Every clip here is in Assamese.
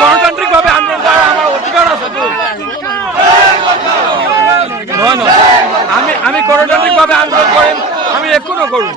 গণতান্ত্ৰিকভাৱে আন্দোলন কৰাৰ আমাৰ অধিকাৰ আছে নহয় নহয় আমি গণতান্ত্ৰিকভাৱে আন্দোলন কৰিম আমি একো নকৰোঁ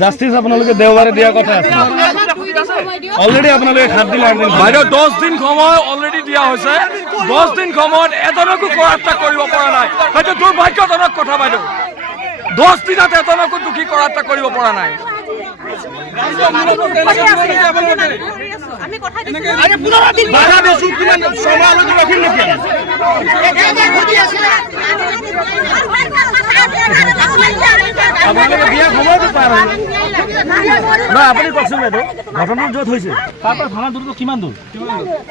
জাস্টিস আপোনালোকে দেওবাৰে দিয়া কথা আছে অলৰেডি আপোনালোকে খাত দিলে বাইদেউ 10 দিন সময় অলৰেডি দিয়া হৈছে 10 দিন সময়ত এজনকো কৰাত্তা কৰিব পৰা নাই হয়তো দুৰ্ভাগ্যজনক কথা বাইদেউ 10 দিনত এজনকো দুখী কৰাত্তা কৰিব পৰা নাই আপুনি কওকচোন বাইদেউ ঘটনা য'ত হৈছে তাৰ পৰা থানা দূৰত্ব কিমান দূৰ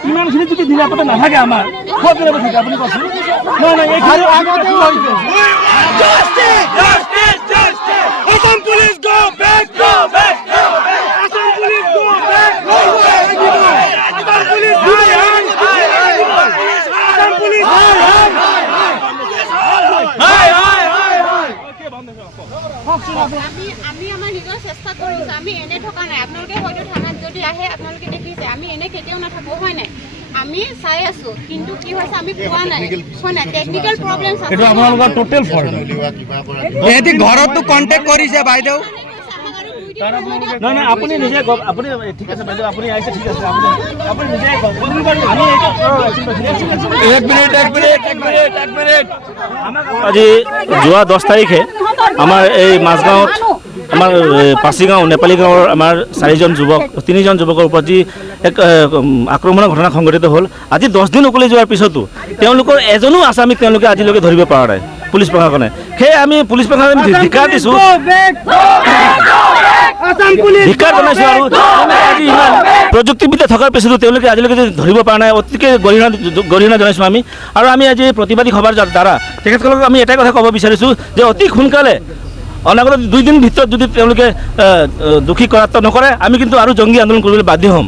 ইমানখিনি যদি নিৰাপত্তা নাথাকে আমাৰ ক'ত নিৰাপত্তা থাকে আপুনি কওকচোন নাই নাই এইখিনি আগতে আমি আমাৰ নিজৰ চেষ্টা কৰিছো আমি এনে থকা নাই আপোনালোকে হয়তো থানাত যদি আহে আপোনালোকে দেখিছে আমি এনে কেতিয়াও নাথাকো হয় নাই আমি চাই আছো কিন্তু কি হৈছে আমি পোৱা নাই হয় নাই টেকনিক্যাল প্ৰবলেমছ আছে এটা আপোনালোকৰ টোটেল ফল্ট এহেতি ঘৰতো কন্টাক্ট কৰিছে বাইদেউ নাই নাই আপুনি নিজে আপুনি ঠিক আছে বাইদেউ আপুনি আহিছে ঠিক আছে আপুনি নিজে আমি এক মিনিট আজি যোৱা 10 তাৰিখে আমাৰ এই মাজগাঁৱত আমাৰ পাচিগাঁও নেপালী গাঁৱৰ আমাৰ 3জন যুৱকৰ ওপৰত যি এক আক্ৰমণৰ ঘটনা সংঘটিত হ'ল আজি 10 দিন উকলি যোৱাৰ পিছতো তেওঁলোকৰ এজনো আসামীক তেওঁলোকে আজিলৈকে ধৰিব পৰা নাই পুলিচ প্ৰশাসনে সেয়ে আমি পুলিচ প্ৰশাসনক ধিক্কাৰ দিছোঁ ধিক্কাৰ জনাইছোঁ আৰু আজি ইমান প্ৰযুক্তিবিদ্যা থকাৰ পিছতো তেওঁলোকে আজিলৈকে ধৰিব পৰা নাই অতিকে গৰিহণা জনাইছোঁ আমি আৰু আমি আজি প্ৰতিবাদী সভাৰ দ্বাৰা তেখেতসকলক আমি এটাই কথা ক'ব বিচাৰিছোঁ যে অতি সোনকালে অনাগত 2 দিন ভিতৰত যদি তেওঁলোকে দোষী কৰাত্ব নকৰে আমি কিন্তু আৰু জংগী আন্দোলন কৰিবলৈ বাধ্য হ'ম।